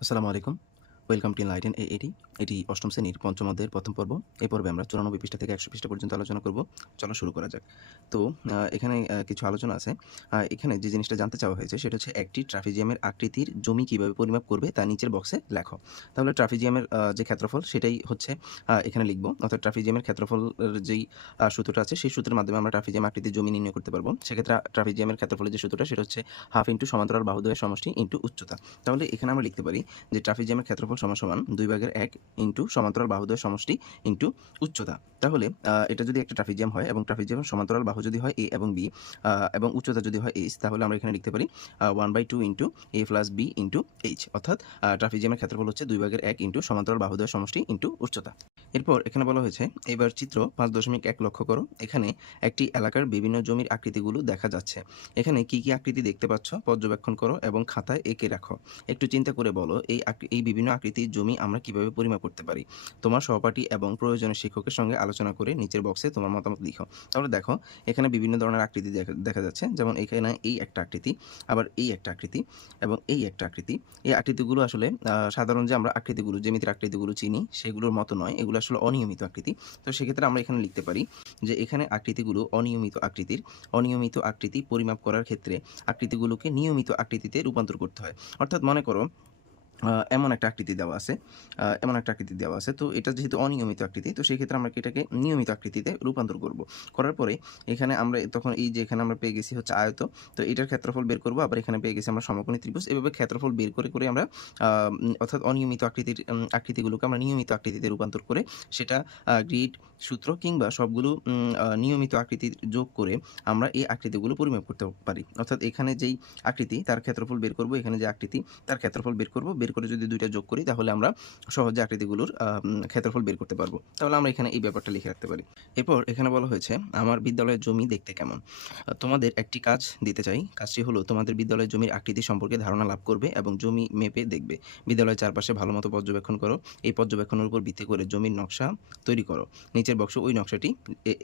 আসসালামু আলাইকুম। Welcome to lighten এ এটি এটি অষ্টম শ্রেণির পঞ্চম অধ্যায়ের প্রথম পর্ব। এই পর্বে আমরা চুরানব্বই পৃষ্ঠা থেকে একশো পৃষ্ঠা পর্যন্ত আলোচনা করব। চলো শুরু করা যাক। তো এখানে কিছু আলোচনা আছে। এখানে যে জিনিসটা জানতে চাওয়া হয়েছে সেটা হচ্ছে একটি ট্রাফিজিয়ামের আকৃতির জমি কীভাবে পরিমাপ করবে তা নিচের বক্সে লেখো। তাহলে ট্রাফিজিয়ামের যে ক্ষেত্রফল সেটাই হচ্ছে এখানে লিখব। অর্থাৎ ট্রাফিজিয়ামের ক্ষেত্রফলের যেই সূত্রটা আছে সেই সূত্রের মাধ্যমে আমরা ট্রাফিজিয়াম আকৃতির জমি নির্ণয় করতে পারব। সেক্ষেত্রে ট্রাফিজিয়ামের ক্ষেত্রফলের যে সূত্রটা সেটা হচ্ছে হাফ ইন্টু সমান্তরাল বাহুদ্বয়ের সমষ্টি ইন্টু উচ্চতা। তাহলে এখানে আমরা লিখতে পারি যে ট্রাফিজিয়ামের ক্ষেত্রফল সমান সমান দুই ভাগের এক ইন্টু সমান্তরাল বাহুদ্বয় সমষ্টি ইন্টু উচ্চতা। তাহলে এটা যদি একটা ট্রাফিক জ্যাম হয় এবং ট্রাফিজিয়ামের সমান্তরাল বাহু যদি হয় এ এবং বি এবং উচ্চতা যদি হয় এইচ তাহলে আমরা এখানে লিখতে পারি one by two into A plus B into H অর্থাৎ ট্রাফিজিয়ামের ক্ষেত্রফল হচ্ছে দুই ভাগের এক ইন্টু সমান্তরাল বাহুদ্বয়ের সমষ্টি ইন্টু উচ্চতা। এরপর এখানে বলা হয়েছে, এবার চিত্র পাঁচ দশমিক এক লক্ষ্য করো, এখানে একটি এলাকার বিভিন্ন জমির আকৃতিগুলো দেখা যাচ্ছে। এখানে কি কি আকৃতি দেখতে পাচ্ছ? পর্যবেক্ষণ করো এবং খাতায় এঁকে রাখো। একটু চিন্তা করে বলো, এই এই বিভিন্ন আকৃতির জমি আমরা কীভাবে পরিমাপ করতে পারি? তোমার সহপাঠী এবং প্রয়োজনীয় শিক্ষকের সঙ্গে আলোচনা করে নিচের বক্সে তোমার মতামত লিখো। তাহলে দেখো, এখানে বিভিন্ন ধরনের আকৃতি দেখা যাচ্ছে। যেমন এখানে এই একটা আকৃতি, আবার এই একটা আকৃতি, এবং এই একটা আকৃতি। এই আকৃতিগুলো আসলে সাধারণ যে আমরা আকৃতিগুলো, জ্যামিতির আকৃতিগুলো চিনি, সেগুলোর মতো নয়। এগুলো আসলে অনিয়মিত আকৃতি। তো সেক্ষেত্রে আমরা এখানে লিখতে পারি যে এখানে আকৃতিগুলো অনিয়মিত আকৃতির। অনিয়মিত আকৃতি পরিমাপ করার ক্ষেত্রে আকৃতিগুলোকে নিয়মিত আকৃতিতে রূপান্তর করতে হয়। অর্থাৎ মনে করো এমন একটা আকৃতি দেওয়া আছে এমন একটা আকৃতি দেওয়া আছে। তো এটা যেহেতু অনিয়মিত আকৃতি, তো সেই ক্ষেত্রে আমরা এটাকে নিয়মিত আকৃতিতে রূপান্তর করব। করার পরে এখানে আমরা তখন এই যে এখানে আমরা পেয়ে গেছি হচ্ছে আয়ত, তো এটার ক্ষেত্রফল বের করব, আবার এখানে পেয়ে গেছি আমরা সমকোণী ত্রিভুজ। এভাবে ক্ষেত্রফল বের করে করে আমরা অর্থাৎ অনিয়মিত আকৃতির আকৃতিগুলোকে আমরা নিয়মিত আকৃতিতে রূপান্তর করে সেটা গ্রিড, সূত্র কিংবা সবগুলো নিয়মিত আকৃতি যোগ করে আমরা এই আকৃতিগুলো পরিমাপ করতে পারি। অর্থাৎ এখানে যেই আকৃতি, তার ক্ষেত্রফল বের করব, এখানে যে আকৃতি, তার ক্ষেত্রফল বের করব, বের করে যদি দুইটা যোগ করি, তাহলে আমরা সহজে আকৃতিগুলোর ক্ষেত্রফল বের করতে পারব। তাহলে আমরা এখানে এই ব্যাপারটা লিখে রাখতে পারি। এরপর এখানে বলা হয়েছে, আমার বিদ্যালয়ের জমি দেখতে কেমন? তোমাদের একটি কাজ দিতে চাই। কাজটি হলো, তোমাদের বিদ্যালয়ের জমির আকৃতি সম্পর্কে ধারণা লাভ করবে এবং জমি মেপে দেখবে। বিদ্যালয়ের চারপাশে ভালো মতো পর্যবেক্ষণ করো। এই পর্যবেক্ষণের উপর ভিত্তি করে জমির নকশা তৈরি করো। নিচের বক্স ওই নকশাটি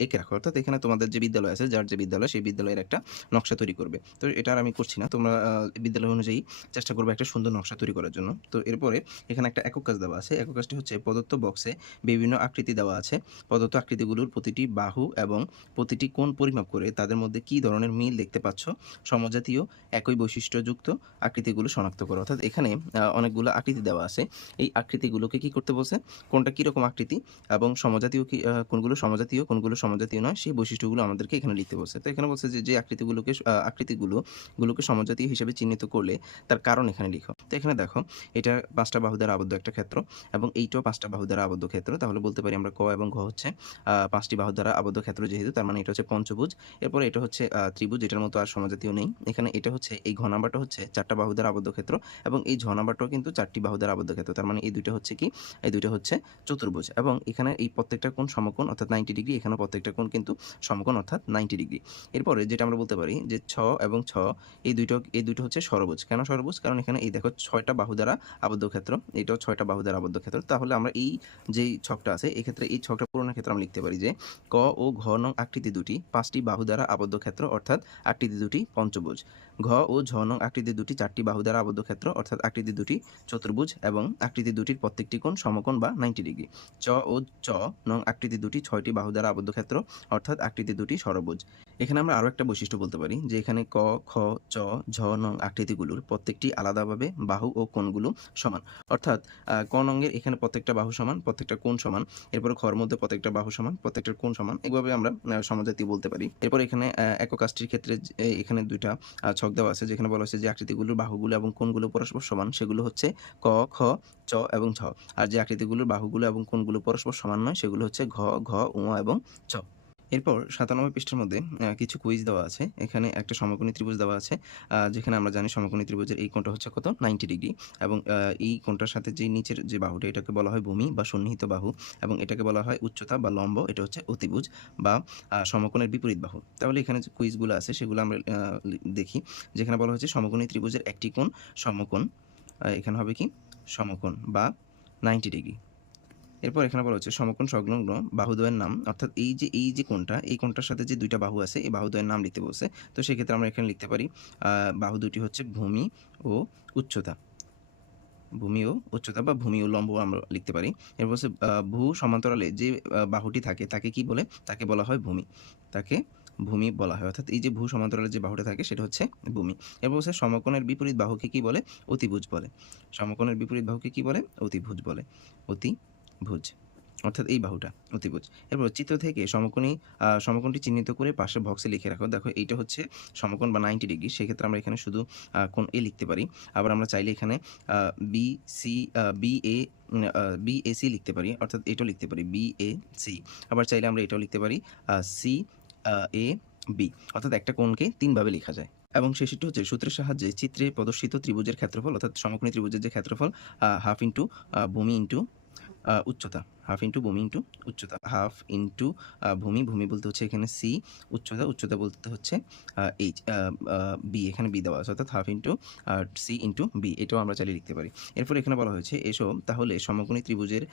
এঁকে রাখো। অর্থাৎ এখানে তোমাদের যে বিদ্যালয় আছে, যার যে বিদ্যালয়, সেই বিদ্যালয়ের একটা নকশা তৈরি করবে। তো এটা আর আমি করছি না। তোমরা বিদ্যালয় অনুযায়ী চেষ্টা করবে একটা সুন্দর নকশা তৈরি করার জন্য। তো এরপরে এখানে একটা একক কাজ দেওয়া আছে। একক কাজটি হচ্ছে প্রদত্ত বক্সে বিভিন্ন আকৃতি দেওয়া আছে। প্রদত্ত আকৃতিগুলোর প্রতিটি বাহু এবং প্রতিটি কোণ পরিমাপ করে তাদের মধ্যে কি ধরনের মিল দেখতে পাচ্ছ? সমজাতীয়, একই বৈশিষ্ট্যযুক্ত আকৃতিগুলো শনাক্ত করো। অর্থাৎ এখানে অনেকগুলো আকৃতি দেওয়া আছে। এই আকৃতিগুলোকে কি করতে বলছে? কোনটা কীরকম আকৃতি? এবং সমজাতীয় কি কোনগুলো সমজাতীয় কোনগুলো সমজাতীয় নয়, সেই বৈশিষ্ট্যগুলো আমাদেরকে এখানে লিখতে বলছে। তো এখানে বলছে যে যে আকৃতিগুলোকে আকৃতিগুলো, গুলোকে সমজাতীয় হিসেবে চিহ্নিত করলে তার কারণ এখানে লিখো। তো এখানে দেখো এটা পাঁচটা বাহু দ্বারা আবদ্ধ একটা ক্ষেত্র এবং এইটাও পাঁচটা বাহু দ্বারা আবদ্ধ ক্ষেত্র। তাহলে বলতে পারি আমরা ক এবং ঘ হচ্ছে পাঁচটি বাহু দ্বারা আবদ্ধ ক্ষেত্র যেহেতু, তার মানে এটা হচ্ছে পঞ্চভুজ। এরপরে এটা হচ্ছে ত্রিভুজ এটার মতো আর সমজাতীয় নেই। এখানে এটা হচ্ছে, এই ঘ নাম্বারটা হচ্ছে চারটা বাহু দ্বারা আবদ্ধ ক্ষেত্র এবং এই ঝ নাম্বারটাও কিন্তু চারটি বাহু দ্বারা আবদ্ধ ক্ষেত্র। তার মানে এই দুইটা হচ্ছে কি? এই দুইটা হচ্ছে চতুর্ভুজ এবং এখানে এই প্রত্যেকটা কোণ সমকোণ, অর্থাৎ নাইনটি ডিগ্রি এখানে প্রত্যেকটা কোণ কিন্তু সমকোণ, অর্থাৎ নাইনটি ডিগ্রি এরপরে যেটা আমরা বলতে পারি যে ছ এবং ছ, এই দুইটা এই দুইটা হচ্ছে সরবুজ কেন সরবুজ কারণ এখানে এই দেখো ছয়টা বাহু দ্বারা আবদ্ধ ক্ষেত্র এটাও ছয়টা বাহু দ্বারা আবদ্ধ ক্ষেত্র তাহলে আমরা এই যেই ছকটা আছে এই ক্ষেত্রে এই ছকটা পূরণের ক্ষেত্রে আমরা লিখতে পারি যে ক ও ঘ নং আকৃতি দুটি পাঁচটি বাহু দ্বারা আবদ্ধ ক্ষেত্র অর্থাৎ আকৃতি দুটি পঞ্চভুজ। ঘ ও ঝ নং আকৃতি দুটি চারটি বাহু দ্বারা আবদ্ধ ক্ষেত্র অর্থাৎ আকৃতি দুটি চতুর্ভুজ এবং আকৃতি দুটির প্রত্যেকটি কোণ সমকোণ বা নাইনটি ডিগ্রি চ ও চ নং আকৃতি দুটি ছয়টি বাহু দ্বারা আবদ্ধ ক্ষেত্র অর্থাৎ আকৃতি দুটি সরবুজ এখানে আমরা আরও একটা বৈশিষ্ট্য বলতে পারি যে এখানে ক খ চ ঝ নং আকৃতিগুলোর প্রত্যেকটি আলাদাভাবে বাহু ও কোণগুলো সমান। অর্থাৎ ক নঙ্গের এখানে প্রত্যেকটা বাহু সমান প্রত্যেকটা কোণ সমান এরপর খর মধ্যে প্রত্যেকটা বাহু সমান প্রত্যেকটার কোণ সমান এভাবে আমরা আহ, সমজাতীয় বলতে পারি। এরপর এখানে একক কাজটির ক্ষেত্রে এখানে দুইটা আহ, ছক দেওয়া আছে, যেখানে বলা হয়েছে যে আকৃতিগুলোর বাহুগুলো এবং কোনগুলো পরস্পর সমান, সেগুলো হচ্ছে ক, খ, চ এবং ছ আর যে আকৃতিগুলোর বাহুগুলো এবং কোনগুলো পরস্পর সমান নয়, সেগুলো হচ্ছে ঘ ঘ উ এবং চ। এরপর সাতানব্বই পৃষ্ঠার মধ্যে কিছু কুইজ দেওয়া আছে। এখানে একটা সমকোণী ত্রিভুজ দেওয়া আছে যেখানে আমরা জানি সমকোণী ত্রিভুজের এই কোণটা হচ্ছে কত? নাইনটি ডিগ্রি এবং এই কোণটার সাথে যে নিচের যে বাহুটা, এটাকে বলা হয় ভূমি বা সন্নিহিত বাহু, এবং এটাকে বলা হয় উচ্চতা বা লম্ব, এটা হচ্ছে অতিভুজ বা সমকোণের বিপরীত বাহু। তাহলে এখানে যে কুইজগুলো আছে, সেগুলো আমরা দেখি। যেখানে বলা হচ্ছে সমকোণী ত্রিভুজের একটি কোণ, সমকোণ এখানে হবে কি? সমকোণ বা নাইনটি ডিগ্রি এরপর এখানে বলা হচ্ছে সমকোণ সংলগ্ন বাহুদ্বয়ের নাম, অর্থাৎ এই যে এই যে কোণটা, এই কোণটার সাথে যে দুইটা বাহু আছে, এই বাহুদ্বয়ের নাম লিখতে বলছে। তো সেক্ষেত্রে আমরা এখানে লিখতে পারি বাহু দুটি হচ্ছে ভূমি ও উচ্চতা। ভূমি ও উচ্চতা বা ভূমি ও লম্ব আমরা লিখতে পারি। এরপর হচ্ছে ভূ সমান্তরালে যে বাহুটি থাকে, তাকে কি বলে? তাকে বলা হয় ভূমি। তাকে ভূমি বলা হয়। অর্থাৎ এই যে ভূ সমান্তরালে যে বাহুটা থাকে, সেটা হচ্ছে ভূমি। এরপর হচ্ছে সমকোণের বিপরীত বাহুকে কি বলে? অতিভুজ বলে। সমকোণের বিপরীত বাহুকে কি বলে? অতিভুজ বলে। অতিভুজ অর্থাৎ এই বাহুটা, অতিভুজ। এরপর চিত্র থেকে সমকোণী সমকোণটি চিহ্নিত করে পাশে বক্সে লিখে রাখো। দেখো, এইটা হচ্ছে সমকোণ বা নাইনটি ডিগ্রি সেক্ষেত্রে আমরা এখানে শুধু কোণ এ লিখতে পারি। আবার আমরা চাইলে এখানে B C B A B A C লিখতে পারি। অর্থাৎ এটাও লিখতে পারি বি এ সি আবার চাইলে আমরা এটাও লিখতে পারি সি এ বি অর্থাৎ একটা কোণকে তিনভাবে লেখা যায়। এবং শেষটি হচ্ছে সূত্রের সাহায্যে চিত্রে প্রদর্শিত ত্রিভুজের ক্ষেত্রফল, অর্থাৎ সমকোণী ত্রিভুজের যে ক্ষেত্রফল হাফ ইন্টু ভূমি ইন্টু উচ্চতা। হাফ ইন্টু ভূমি ইন্টু উচ্চতা। হাফ ইন্টু ভূমি ভূমি বলতে হচ্ছে এখানে সি উচ্চতা উচ্চতা বলতে হচ্ছে এইচ বি এখানে বি দেওয়া আছে, অর্থাৎ half into C into B এটাও আমরা চালিয়ে লিখতে পারি। এরপর এখানে বলা হয়েছে, এসো, তাহলে সমকোণী ত্রিভুজের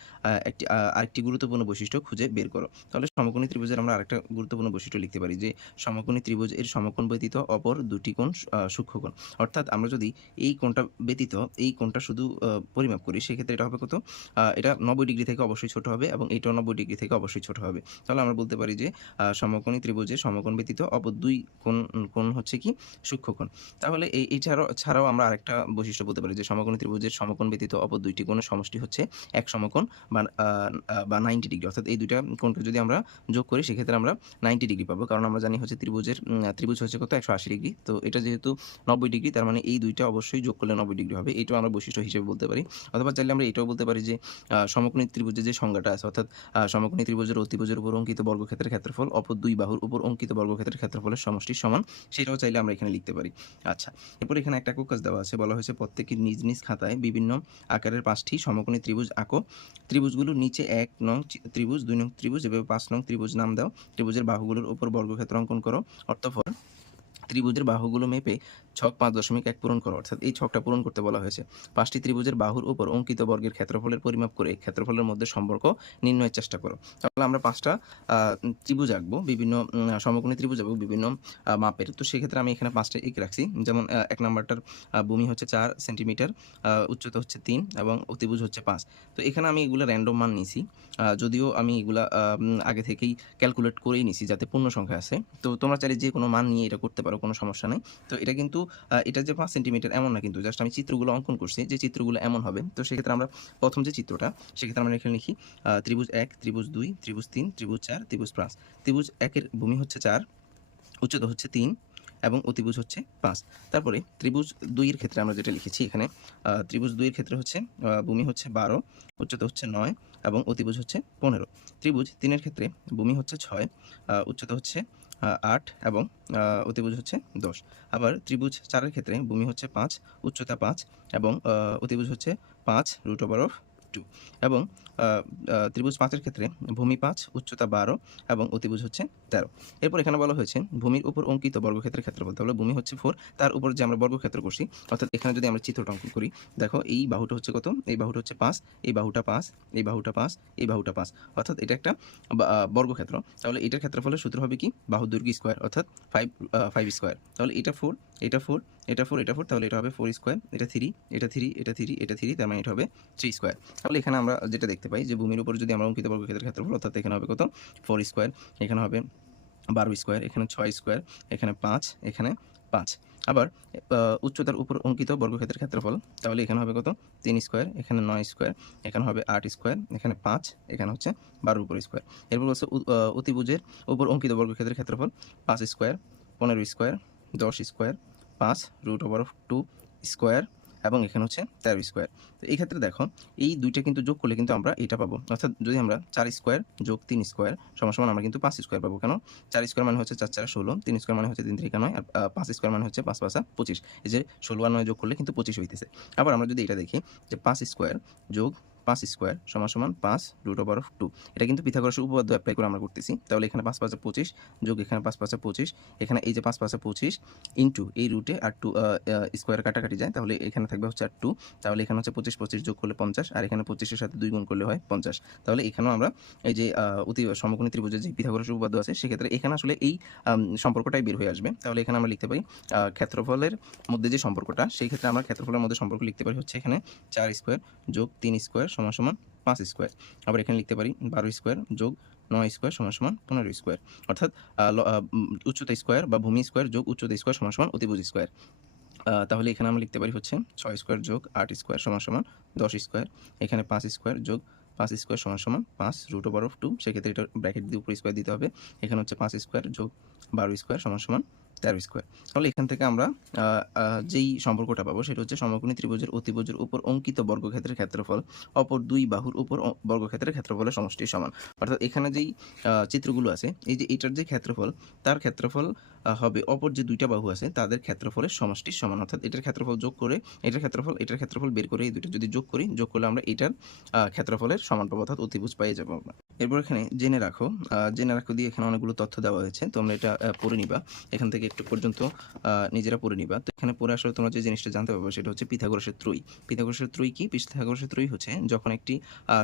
একটি আরেকটি গুরুত্বপূর্ণ বৈশিষ্ট্য খুঁজে বের করো। তাহলে সমকোণী ত্রিভুজের আমরা আরেকটা গুরুত্বপূর্ণ বৈশিষ্ট্য লিখতে পারি যে, সমকোণী ত্রিভুজ এর সমকোণ ব্যতীত অপর দুটি কোণ সূক্ষ্মকোণ অর্থাৎ আমরা যদি এই কোণটা ব্যতীত, এই কোণটা শুধু পরিমাপ করি, সেক্ষেত্রে এটা হবে কত? এটা নব্বই ডিগ্রি থেকে অবশ্যই ছোট হবে এবং এইটাও নব্বই ডিগ্রি থেকে অবশ্যই ছোট হবে। তাহলে আমরা বলতে পারি যে সমকোণী ত্রিভুজের সমকোণ ব্যতীত অপর দুই কোণ কোণ হচ্ছে কি? সূক্ষ্মকোণ। তাহলে এই এছাড়াও ছাড়াও আমরা আরেকটা বৈশিষ্ট্য বলতে পারি যে সমকোণী ত্রিভুজের সমকোণ ব্যতীত অপর দুইটি কোণের সমষ্টি হচ্ছে এক সমকোণ বা নাইনটি ডিগ্রি অর্থাৎ এই দুইটা কোণকে যদি আমরা যোগ করি সেক্ষেত্রে আমরা নাইনটি ডিগ্রি পাবো। কারণ আমরা জানি হচ্ছে ত্রিভুজের ত্রিভুজ হচ্ছে কত? একশো আশি ডিগ্রি তো এটা যেহেতু নব্বই ডিগ্রি তার মানে এই দুইটা অবশ্যই যোগ করলে নব্বই ডিগ্রি হবে। এটাও আমরা বৈশিষ্ট্য হিসেবে বলতে পারি। অথবা চাইলে আমরা এটাও বলতে পারি যে আহ, সমকোণী ত্রিভুজের যে সংজ্ঞাটা আছে, অর্থাৎ সমকোণী ত্রিভুজের অতিভুজের উপর অঙ্কিত বর্গক্ষেত্রের ক্ষেত্রফল, অপর দুই বাহুর উপর অঙ্কিত বর্গক্ষেত্রের ক্ষেত্রফলের সমষ্টির সমান, সেটাও চাইলে আমরা এখানে লিখতে পারি। আচ্ছা এরপর এখানে একটা কাজ দেওয়া আছে, বলা হয়েছে প্রত্যেকের নিজ নিজ খাতায় বিভিন্ন আকারের পাঁচটি সমকোণী ত্রিভুজ আঁকো। ত্রিভুজগুলোর নিচে এক নং ত্রিভুজ, দুই নং ত্রিভুজ, এভাবে পাঁচ নং ত্রিভুজ নাম দাও। ত্রিভুজের বাহুগুলোর উপর বর্গক্ষেত্র অঙ্কন করো। অর্থফল ত্রিভুজের বাহুগুলো মেপে ছক পাঁচ দশমিক এক পূরণ করো, অর্থাৎ এই ছকটা পূরণ করতে বলা হয়েছে। পাঁচটি ত্রিভুজের বাহুর উপর অঙ্কিত বর্গের ক্ষেত্রফলের পরিমাপ করে ক্ষেত্রফলের মধ্যে সম্পর্ক নির্ণয়ের চেষ্টা করো। তাহলে আমরা পাঁচটা ত্রিভুজ আঁকবো, বিভিন্ন সমকোণী ত্রিভুজ আঁকবো বিভিন্ন মাপের। তো সেক্ষেত্রে আমি এখানে পাঁচটা এক রাখছি। যেমন এক নাম্বারটার ভূমি হচ্ছে চার সেন্টিমিটার উচ্চতা হচ্ছে তিন এবং অতিভুজ হচ্ছে পাঁচ। তো এখানে আমি এগুলো র্যান্ডম মান নিছি। যদিও আমি এগুলা আগে থেকেই ক্যালকুলেট করেই নিছি, যাতে পূর্ণ সংখ্যা আছে তো তোমরা চাইলে যে কোনো মান নিয়ে এটা করতে পারো। কোনো সমস্যা নেই। তো এটা কিন্তু এটা যে পাঁচ সেন্টিমিটার এমন না কিন্তু জাস্ট আমি চিত্রগুলো অঙ্কন করছি, যে চিত্রগুলো এমন হবে। তো সেক্ষেত্রে আমরা প্রথম যে চিত্রটা, সেক্ষেত্রে আমরা এখানে লিখি ত্রিভুজ এক, ত্রিভুজ দুই, ত্রিভুজ তিন, ত্রিভুজ চার, ত্রিভুজ পাঁচ। ত্রিভুজ একের ভূমি হচ্ছে চার, উচ্চতা হচ্ছে তিন এবং অতিভুজ হচ্ছে পাঁচ। তারপরে ত্রিভুজ দুইয়ের ক্ষেত্রে আমরা যেটা লিখেছি এখানে ত্রিভুজ দুইয়ের ক্ষেত্রে হচ্ছে ভূমি হচ্ছে বারো, উচ্চতা হচ্ছে নয় এবং অতিভুজ হচ্ছে পনেরো। ত্রিভুজ তিনের ক্ষেত্রে ভূমি হচ্ছে ছয় উচ্চতা হচ্ছে আট এবং অতিভুজ হচ্ছে দশ। আবার ত্রিভুজ চারের ক্ষেত্রে ভূমি হচ্ছে পাঁচ, উচ্চতা পাঁচ এবং অতিভুজ হচ্ছে পাঁচ রুট ওভার অফ টু এবং ত্রিভুজ পাঁচের ক্ষেত্রে ভূমি পাঁচ, উচ্চতা বারো এবং অতিভুজ হচ্ছে তেরো। এরপর এখানে বলা হয়েছে ভূমির উপর অঙ্কিত বর্গক্ষেত্রের ক্ষেত্র বলতে হলে ভূমি হচ্ছে ফোর, তার উপর যে আমরা বর্গক্ষেত্র করছি, অর্থাৎ এখানে যদি আমরা চিত্রটা অঙ্কন করি, দেখো এই বাহুটা হচ্ছে কত? এই বাহুটা হচ্ছে পাঁচ, এই বাহুটা পাঁচ, এই বাহুটা পাঁচ, এই বাহুটা পাঁচ। অর্থাৎ এটা একটা বর্গক্ষেত্র। তাহলে এটার ক্ষেত্রফলের সূত্র হবে কি? বাহু দৈর্ঘ্য স্কোয়ার, অর্থাৎ ফাইভ ফাইভ স্কোয়ার তাহলে এটা ফোর এটা ফোর এটা ফোর এটা ফোর তাহলে এটা হবে ফোর স্কোয়ার এটা থ্রি এটা থ্রি এটা থ্রি এটা থ্রি তার মানে এটা হবে থ্রি স্কোয়ার তাহলে এখানে আমরা যেটা দেখতে পাই যে ভূমির উপর যদি আমরা অঙ্কিত বর্গক্ষেত্রের ক্ষেত্রফল, অর্থাৎ এখানে হবে কত? ফোর স্কোয়ার এখানে হবে বারো স্কোয়ার এখানে ছয় স্কোয়ার এখানে পাঁচ এখানে পাঁচ। আবার উচ্চতার উপর অঙ্কিত বর্গক্ষেত্রের ক্ষেত্রফল, তাহলে এখানে হবে কত? তিন স্কোয়ার এখানে নয় স্কোয়ার এখানে হবে আট স্কোয়ার এখানে পাঁচ, এখানে হচ্ছে বারোর উপর স্কোয়ার এরপর হচ্ছে অতিভুজের উপর অঙ্কিত বর্গক্ষেত্রের ক্ষেত্রফল, পাঁচ স্কোয়ার পনেরো স্কোয়ার দশ স্কোয়ার পাঁচ root over of two square এবং এখানে হচ্ছে তেরো স্কোয়ার। তো এই ক্ষেত্রে দেখো, এই দুইটা কিন্তু যোগ করলে কিন্তু আমরা এটা পাবো। অর্থাৎ যদি আমরা চার স্কোয়ার যোগ তিন স্কোয়ার সমান সমান আমরা কিন্তু পাঁচ স্কোয়ার পাবো। কেন? চার স্কোয়ার মানে হচ্ছে চার চার ষোলো, তিন স্কোয়ার মানে হচ্ছে তিন তিরিকা নয়, আর পাঁচ স্কোয়ার মানে হচ্ছে পাঁচ পাঁচা পঁচিশ। এই যে ষোলো আর নয় যোগ করলে কিন্তু পঁচিশ হইতেছে। আবার আমরা যদি এটা দেখি যে পাঁচ স্কোয়ার যোগ পাঁচ স্কোয়ার সমান সমান পাঁচ রুট ওভার অফ টু। এটা কিন্তু পিথাগোরাসের উপপাদ্য অ্যাপ্লাই করে আমরা করতেছি। তাহলে এখানে পাঁচ পাঁচে পঁচিশ যোগ এখানে পাঁচ পাঁচে পঁচিশ। এখানে এই যে পাঁচ পাঁচে পঁচিশ ইন্টু এই রুটে আর টু স্কোয়ার কাটাকাটি যায়, তাহলে এখানে থাকবে হচ্ছে আর টু তাহলে এখানে হচ্ছে পঁচিশ পঁচিশ যোগ করলে পঞ্চাশ, আর এখানে পঁচিশের সাথে দুই গুণ করলে হয় পঞ্চাশ। তাহলে এখানেও আমরা এই যে অতি সমকোণী ত্রিভুজের যে পিথাগোরাসের উপপাদ্য আছে, সেক্ষেত্রে এখানে আসলে এই সম্পর্কটাই বের হয়ে আসবে। তাহলে এখানে আমরা লিখতে পারি ক্ষেত্রফলের মধ্যে যে সম্পর্কটা, সেই ক্ষেত্রে আমরা ক্ষেত্রফলের মধ্যে সম্পর্ক লিখতে পারি হচ্ছে এখানে চার স্কোয়ার যোগ তিন স্কোয়ার সমান সমান পাঁচ স্কোয়ার। আবার এখানে লিখতে পারি বারো স্কোয়ার যোগ নয় স্কোয়ার সমান সমান পনেরো স্কোয়ার। অর্থাৎ উচ্চতা স্কোয়ার বা ভূমি স্কোয়ার যোগ উচ্চতা স্কোয়ার সমান সমান অতিভুজ স্কোয়ার। তাহলে এখানে আমরা লিখতে পারি হচ্ছে ছয় স্কোয়ার যোগ আট স্কোয়ার সমান সমান দশ স্কোয়ার। এখানে পাঁচ স্কোয়ার যোগ পাঁচ স্কোয়ার সমান সমান পাঁচ রুট ওভার অফ টু সেক্ষেত্রে এটা ব্র্যাকেট দিয়ে উপর স্কোয়ার দিতে হবে। এখানে হচ্ছে পাঁচ স্কোয়ার যোগ বারো স্কোয়ার সমান সমান তেরো স্কোয়ার তাহলে এখান থেকে আমরা যেই সম্পর্কটা পাবো সেটা হচ্ছে সমকোণী ত্রিভুজের অতিভুজের উপর অঙ্কিত বর্গক্ষেত্রের ক্ষেত্রফল, অপর দুই বাহুর উপর বর্গক্ষেত্রের ক্ষেত্রফলের সমষ্টির সমান। অর্থাৎ এখানে যেই চিত্রগুলো আছে, এই যে এটার যে ক্ষেত্রফল, তার ক্ষেত্রফল হবে। অপর যে দুইটা বাহু আছে, তাদের ক্ষেত্রফলের সমষ্টির সমান। অর্থাৎ এটার ক্ষেত্রফল যোগ করে, এটার ক্ষেত্রফল এটার ক্ষেত্রফল বের করে এই দুটো যদি যোগ করি, যোগ করলে আমরা এটার ক্ষেত্রফলের সমান পাবো। অর্থাৎ অতিভুজ পেয়ে যাব আমরা। এরপর এখানে জেনে রাখো জেনে রাখো দিয়ে এখানে অনেকগুলো তথ্য দেওয়া হয়েছে। তোমরা এটা পড়ে নিবা। এখান থেকে একটু পর্যন্ত নিজেরা পড়ে নিবা। তো এখানে পড়ে আসলে তোমরা যে জিনিসটা জানতে পারবে সেটা হচ্ছে পিথাগোরাসের ত্রয়ী। পিথাগোরাসের ত্রয়ী কি? পিথাগোরাসের ত্রয়ী হচ্ছে যখন একটি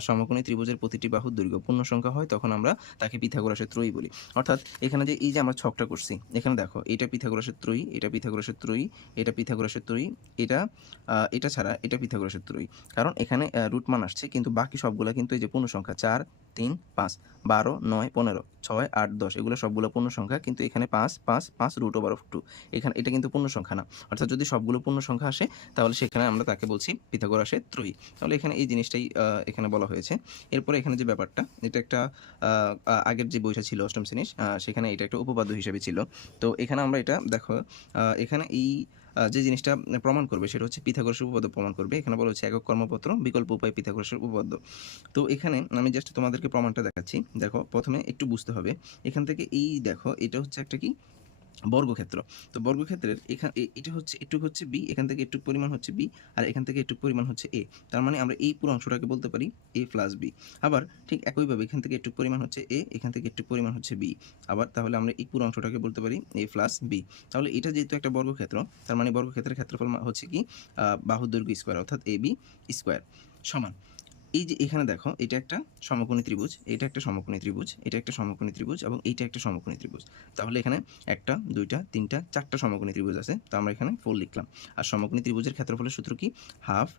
সমকোণী ত্রিভুজের প্রতিটি বাহুর দৈর্ঘ্য পূর্ণ সংখ্যা হয়, তখন আমরা তাকে পিথাগোরাসের ত্রয়ী বলি। অর্থাৎ এখানে যে এই যে আমরা ছকটা করছি, এখানে দেখো, এটা পিথাগোরাসের ত্রয়ী, এটা পিথাগোরাসের ত্রয়ী, এটা পিথাগোরাসের ত্রয়ী, এটা এটা ছাড়া এটা পিথাগোরাসের ত্রয়ী। কারণ এখানে রুট মান আসছে, কিন্তু বাকি সবগুলা কিন্তু এই যে পূর্ণ সংখ্যা চার তিন, পাঁচ, বারো, নয়, পনেরো, ছয়, আট, দশ, এগুলো সবগুলো পূর্ণ সংখ্যা কিন্তু এখানে পাঁচ পাঁচ পাঁচ রুট ওভার অফ টু এখানে এটা কিন্তু পূর্ণ সংখ্যা না। অর্থাৎ যদি সবগুলো পূর্ণ সংখ্যা আসে, তাহলে সেখানে আমরা তাকে বলছি পিথাগোরাসের ত্রয়ী। তাহলে এখানে এই জিনিসটাই এখানে বলা হয়েছে। এরপরে এখানে যে ব্যাপারটা, এটা একটা আগের যে বইটা ছিল অষ্টম শ্রেণির সেখানে এটা একটা উপপাদ্য হিসেবে ছিল। তো এখানে আমরা এটা, দেখো এখানে এই যে জিনিসটা প্রমাণ করবে সেটা হচ্ছে পিথাগোরাসের উপপাদ্য প্রমাণ করবে। এখানে বলা হচ্ছে একক কর্মপত্র, বিকল্প উপায় পিথাগোরাসের উপপাদ্য। তো এখানে আমি জাস্ট তোমাদেরকে প্রমাণটা দেখাচ্ছি। দেখো, প্রথমে একটু বুঝতে হবে। এখান থেকে এই দেখো, এটা হচ্ছে একটা কি? বর্গক্ষেত্র। তো বর্গক্ষেত্রের এখান এটা হচ্ছে একটু হচ্ছে বি, এখান থেকে একটু পরিমাণ হচ্ছে বি, আর এখান থেকে একটু পরিমাণ হচ্ছে এ। তার মানে আমরা এই পুরো অংশটাকে বলতে পারি এ প্লাস বি। আবার ঠিক একইভাবে এখান থেকে একটু পরিমাণ হচ্ছে এ, এখান থেকে একটু পরিমাণ হচ্ছে বি। আবার তাহলে আমরা এই পুরো অংশটাকে বলতে পারি এ প্লাস বি। তাহলে এটা যেহেতু একটা বর্গক্ষেত্র, তার মানে বর্গক্ষেত্রের ক্ষেত্রফল হচ্ছে কি? বাহুর স্কোয়ার অর্থাৎ এ বি স্কোয়ার সমান। এই যে এখানে দেখো, এটা একটা সমকোণী ত্রিভুজ, এটা একটা সমকোণী ত্রিভুজ, এটা একটা সমকোণী ত্রিভুজ এবং এইটা একটা সমকোণী ত্রিভুজ। তাহলে এখানে একটা, দুইটা, তিনটা, চারটা সমকোণী ত্রিভুজ আছে। তো আমরা এখানে ফোর লিখলাম। আর সমকোণী ত্রিভুজের ক্ষেত্রফলের সূত্র কি? হাফ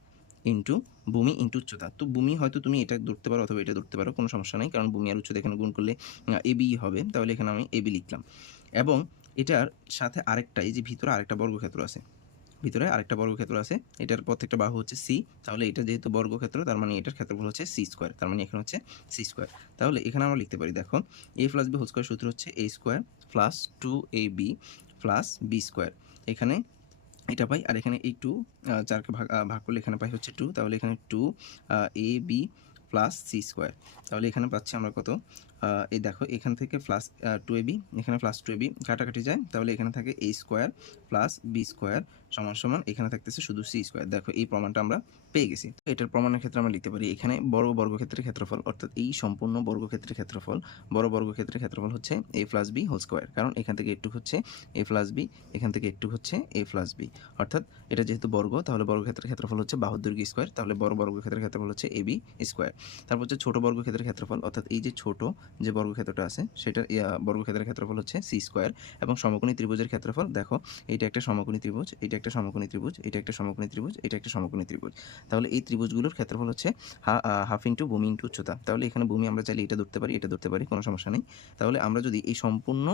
ইন্টু ভূমি ইন্টু উচ্চতা। তো ভূমি হয়তো তুমি এটা ধরতে পারো অথবা এটা ধরতে পারো, কোনো সমস্যা নেই। কারণ ভূমি আর উচ্চতা এখানে গুণ করলে এবি হবে। তাহলে এখানে আমি এবি লিখলাম। এবং এটার সাথে আরেকটা, এই যে ভিতরে আরেকটা বর্গক্ষেত্র আছে। ভিতরে আরেকটা বর্গক্ষেত্র আছে। এটার প্রত্যেকটা বাহু হচ্ছে সি তাহলে এটা যেহেতু বর্গক্ষেত্র, তার মানে এটার ক্ষেত্রফল হচ্ছে সি স্কোয়ার তার মানে এখানে হচ্ছে সি স্কোয়ার তাহলে এখানে আমরা লিখতে পারি, দেখো A plus B whole square সূত্র হচ্ছে A square plus two A B plus B square এখানে এটা পাই, আর এখানে এই টু চারকে ভাগ ভাগ করলে এখানে পাই হচ্ছে টু তাহলে এখানে two A B plus C square তাহলে এখানে পাচ্ছি আমরা কত? এই দেখো, এখান থেকে প্লাস টু এ বি এখানে প্লাস টু এ বি কাটাকাটি যায়, তাহলে এখানে থাকে A square plus B square সমান সমান এখানে থাকতেছে শুধু সি স্কোয়ার দেখো, এই প্রমাণটা আমরা পেয়ে গেছি। এটার প্রমাণের ক্ষেত্রে আমরা লিখতে পারি, এখানে বড় বর্গক্ষেত্রের ক্ষেত্রফল, অর্থাৎ এই সম্পূর্ণ বর্গক্ষেত্রের ক্ষেত্রফল, বড় বর্গক্ষেত্রের ক্ষেত্রফল হচ্ছে A plus B whole square কারণ এখান থেকে একটু হচ্ছে এ প্লাস বি এখান থেকে একটু হচ্ছে এ প্লাস বি অর্থাৎ এটা যেহেতু বর্গ, তাহলে বর্গক্ষেত্রের ক্ষেত্রফল হচ্ছে বাহুদুর্গ স্কোয়ার তাহলে বড় বর্গক্ষেত্রের ক্ষেত্রফল হচ্ছে এ বি স্কোয়ার তারপর হচ্ছে ছোট বর্গক্ষেত্রের ক্ষেত্রফল, অর্থাৎ এই যে ছোট যে বর্গক্ষেত্রটা আছে সেটার বর্গক্ষেত্রের ক্ষেত্রফল হচ্ছে সি স্কোয়ার এবং সমকোণী ত্রিভুজের ক্ষেত্রফল দেখো এটা একটা সমকোণী ত্রিভুজ এটা একটা সমকোণী ত্রিভুজ এটা একটা সমকোণী ত্রিভুজ এটা একটা সমকোণী ত্রিভুজ। তাহলে এই ত্রিভুজগুলোর ক্ষেত্রফল হচ্ছে হাফ ইন্টু ভূমি ইন্টু উচ্চতা। তাহলে এখানে ভূমি আমরা চাইলে এটা ধরতে পারি, এটা ধরতে পারি, কোনো সমস্যা নেই। তাহলে আমরা যদি এই সম্পূর্ণ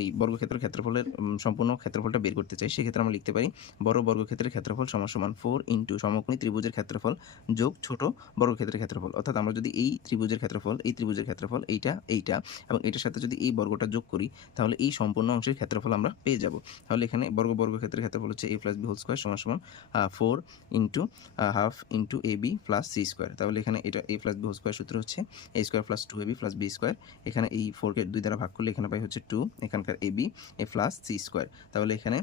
এই বর্গক্ষেত্রের ক্ষেত্রফলের সম্পূর্ণ ক্ষেত্রফলটা বের করতে চাই, সেক্ষেত্রে আমরা লিখতে পারি, বড় বর্গক্ষেত্রের ক্ষেত্রফল সমান সমান ফোর ইন্টু সমকোণী ত্রিভুজের ক্ষেত্রফল যোগ ছোট বর্গক্ষেত্রের ক্ষেত্রফল। অর্থাৎ আমরা যদি এই ত্রিভুজের ক্ষেত্রফল, এই ত্রিভুজের ক্ষেত্রফল ক্ষেত্রফল এইটা এইটা এবং এটার সাথে যদি এই বর্গটা যোগ করি, তাহলে এই সম্পূর্ণ অংশের ক্ষেত্রফল আমরা পেয়ে যাব। তাহলে এখানে বর্গ বর্গ ক্ষেত্রের ক্ষেত্রফল হচ্ছে A plus B whole square সমান সমান four into half into A B plus C square তাহলে এখানে এটা A plus B whole square সূত্র হচ্ছে A square plus two A B plus B square এখানে এই ফোরকে দুই দ্বারা ভাগ করলে এখানে পাই হচ্ছে টু এখানকার A B A plus C square তাহলে এখানে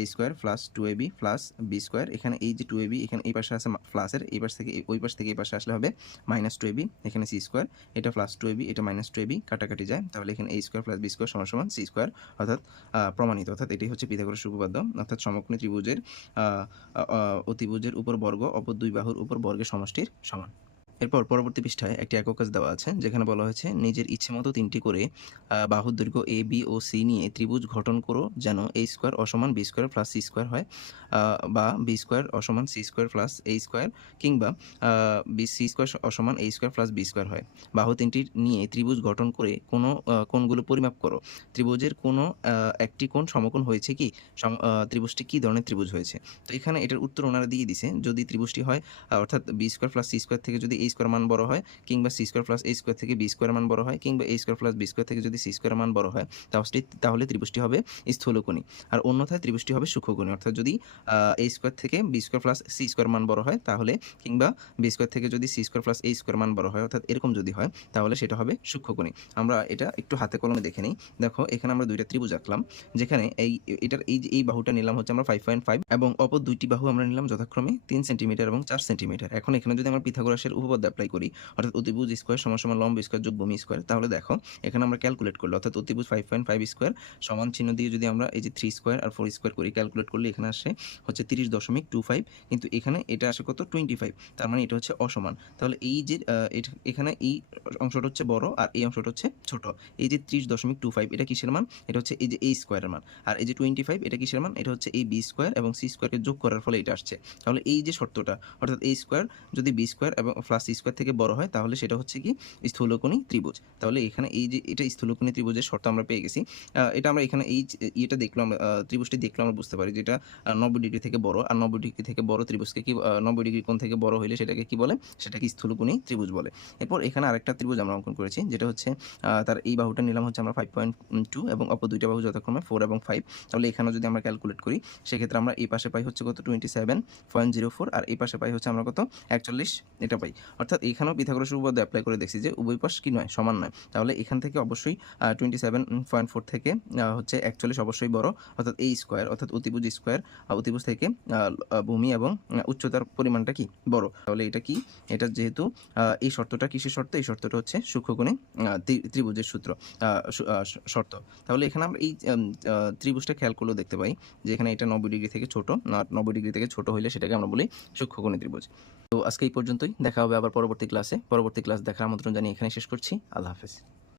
A square plus two A B plus B square এখানে এই যে টু এ বি এখানে এই পাশে আছে প্লাসের এই পাশ থেকে, ওই পাশ থেকে এই পাশে আসলে হবে মাইনাস টু এ বি এখানে সি স্কোয়ার এটা প্লাস টু এ বি এটা minus two A B B কাটাকাটি যায়, তাহলে এখানে A square plus B square সমান সমান সি স্কোয়ার অর্থাৎ প্রমাণিত। অর্থাৎ এটি হচ্ছে পিথাগোরাস উপপাদ্য। অর্থাৎ সমকোণী ত্রিভুজের অতিভুজের উপর বর্গ, অপর দুই বাহুর উপর বর্গের সমষ্টির সমান। এরপর পরবর্তী পৃষ্ঠায় একটি একক কাজ দেওয়া আছে, যেখানে বলা হয়েছে, নিজের ইচ্ছে মতো তিনটি করে বাহুর দৈর্ঘ্য এ বি ও সি নিয়ে ত্রিভুজ গঠন করো, যেন এ স্কোয়ার অসমান B square plus C square হয়। বা বি স্কোয়ার অসমান C square plus A square কিংবা বি সি স্কোয়ার অসমান A square plus B square হয়। বাহু তিনটি নিয়ে ত্রিভুজ গঠন করে কোনো কোণগুলো পরিমাপ করো। ত্রিভুজের কোনো একটি কোণ সমকোণ হয়েছে কি? ত্রিভুজটি কী ধরনের ত্রিভুজ হয়েছে? তো এখানে এটার উত্তর ওনারা দিয়ে দিছে, যদি ত্রিভুজটি হয় অর্থাৎ B square plus C square থেকে যদি এ স্কোয়ার মান বড় হয় কিংবা C square plus A square থেকে বি স্কোয়ার মান বড় হয় কিংবা A square plus B square থেকে যদি সি স্কোয়ার মান বড় হয়, তাহলে তাহলে ত্রিভুজটি হবে স্থূলকোণী। আর অন্যথায় ত্রিভুজটি হবে সূক্ষ্মকোণী অর্থাৎ যদি এ স্কোয়ার থেকে B square plus C square মান বড় হয়, তাহলে কিংবা বি স্কোয়ার থেকে যদি C square plus A square মান বড় হয়, অর্থাৎ এরকম যদি হয়, তাহলে সেটা হবে সূক্ষ্মকোণী আমরা এটা একটু হাতে কলমে দেখে নিই। দেখো, এখানে আমরা দুইটা ত্রিভুজ আঁকলাম, যেখানে এই, এটার, এই যে, এই বাহুটা নিলাম হচ্ছে আমরা ফাইভ পয়েন্ট ফাইভ এবং অপর দুইটি বাহু আমরা নিলাম যথাক্রমে তিন সেন্টিমিটার এবং চার সেন্টিমিটার এখন এখানে যদি আমরা পিথাগোরাসের উপপাদ্য অ্যাপ্লাই করি। অর্থাৎ অতিভুজ স্কোয়ার সমান সমান লম্ব স্কোয়ার যোগ ভূমি স্কোয়ার তাহলে দেখো, এখানে আমরা ক্যালকুলেট করলে, অর্থাৎ অতিভুজ ফাইভ পয়েন্ট ফাইভ স্কোয়ার সমান চিহ্ন দিয়ে যদি আমরা এই যে থ্রি স্কোয়ার আর ফোর স্কোয়ার করি ক্যালকুলেট করলে এখানে আসে হচ্ছে তিরিশ দশমিক টু ফাইভ কিন্তু এখানে এটা আসে কত? টোয়েন্টি ফাইভ তার মানে এটা হচ্ছে অসমান। তাহলে এই যে এখানে এই অংশটা হচ্ছে বড় আর এই অংশটা হচ্ছে ছোট। এই যে ত্রিশ দশমিক টু ফাইভ এটা কিসের মান? এটা হচ্ছে এই যে এই স্কোয়ারের মান। আর এই যে টোয়েন্টি ফাইভ এটা কিসের মান? এটা হচ্ছে এই বি স্কোয়ার এবং সি স্কোয়ারকে যোগ করার ফলে এটা আসছে। তাহলে এই যে শর্তটা, অর্থাৎ এই স্কোয়ার যদি বি স্কোয়ার এবং প্লাস সি স্কোয়ার থেকে বড় হয়, তাহলে সেটা হচ্ছে কি স্থূলকোণী ত্রিভুজ। তাহলে এখানে এই যে, এটা স্থূলকোণী ত্রিভুজের শর্ত আমরা পেয়ে গেছি। এটা আমরা এখানে এই ইয়েটা দেখলাম ত্রিভুজটি দেখলে আমরা বুঝতে পারি যেটা নব্বই ডিগ্রি থেকে বড়। আর নব্বই ডিগ্রি থেকে বড় ত্রিভুজকে কি নব্বই ডিগ্রি কোণ থেকে বড় হইলে সেটাকে কি বলে? সেটাকে স্থূলকোণী ত্রিভুজ বলে। এরপর এখানে আরেকটা ত্রিভুজ আমরা অঙ্কন করেছি, যেটা হচ্ছে তার এই বাহুটা নিলাম হচ্ছে আমরা ফাইভ পয়েন্ট টু এবং অপর দুইটা বাহু যথাক্রমে ফোর এবং ফাইভ তাহলে এখানে যদি আমরা ক্যালকুলেট করি, সেক্ষেত্রে আমরা এই পাশে পাই হচ্ছে কত? Twenty seven point zero four আর এই পাশে পাই হচ্ছে আমরা কত? একচল্লিশ, এটা পাই। অর্থাৎ এখানেও পিথাগোরাস উপপাদ্য অ্যাপ্লাই করে দেখছি যে উভয় পাশ কি নয়, সমান নয়। তাহলে এখান থেকে অবশ্যই টোয়েন্টি সেভেন পয়েন্ট ফোর থেকে হচ্ছে একচল্লিশ অবশ্যই বড়, অর্থাৎ এই স্কোয়ার অর্থাৎ অতিভুজ স্কোয়ার অতিভুজ থেকে ভূমি এবং উচ্চতার পরিমাণটা কি বড়? তাহলে এটা কি? এটা যেহেতু এই শর্তটা কিসের শর্ত? এই শর্তটা হচ্ছে ত্রি- ত্রিভুজের সূত্র শর্ত। তাহলে এখানে আমরা এই ত্রিভুজটা খেয়াল করলেও দেখতে পাই যে এখানে এটা নব্বই ডিগ্রি থেকে ছোট নব্বই ডিগ্রি থেকে ছোট হইলে সেটাকে আমরা বলি সূক্ষ্মকোণী ত্রিভুজ। তো আজকে এই পর্যন্তই। দেখা হবে আবার পরবর্তী ক্লাসে পরবর্তী ক্লাস দেখার আমন্ত্রণ জানিয়ে এখানে শেষ করছি। আল্লাহ হাফেজ।